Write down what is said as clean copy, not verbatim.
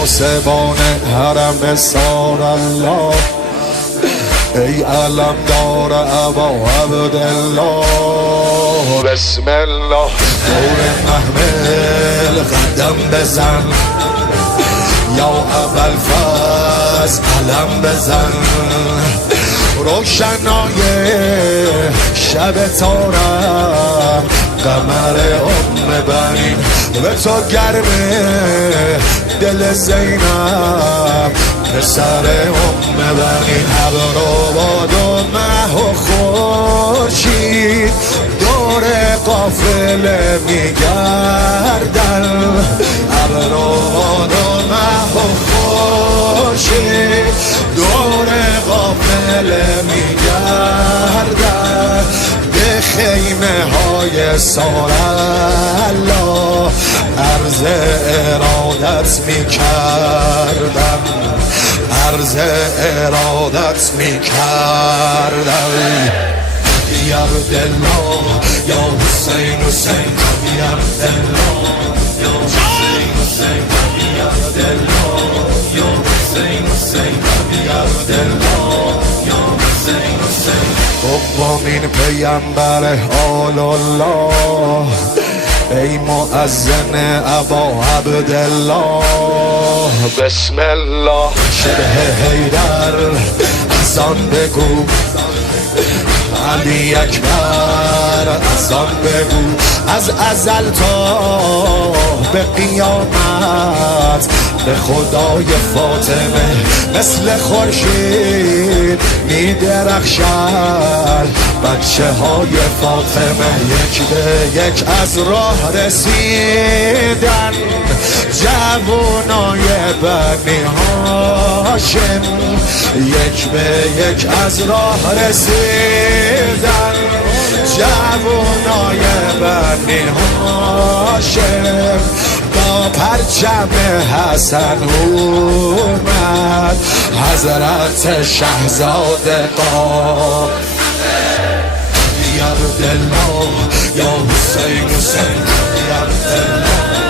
پاسبان حرم سار الله، ای علم دار ابا عبدالله. بسم الله دور محمل قدم بزن، یا ابوالفضل علم بزن. روشنای شب تارم قمر بنین، به تو گرمه دل زینب پسر بنین. ابر و باد و مه و خورشید دور قافله میگردن. ابر و باد و مه و خورشید دور قافله میگردن. به خیمه های سار الله عرض ارادت میکردم، عرض ارادت میکردم. یا عبدالله یا حسین حسین یا عبدالله یا حسین حسین یا عبدالله یا حسین حسین یا عبدالله یا حسین حسین. قوامین پیامبر آل الله، ای مؤذن ابا عبدالله. بسم الله شبه حیدر از آن بگو، علی اکبر از آن بگو. از ازل تا به قیامت به خدای فاطمه مثل خورشید میدرخشد. بچه های فاطمه یک به یک از راه رسیدن، جوانای بنی هاشم یک به یک از راه رسیدن. جوانای بنی هاشم با پرچم حسن اومد حضرت شهزاده قام. یا عبدالله یا حسین حسین یا عبدالله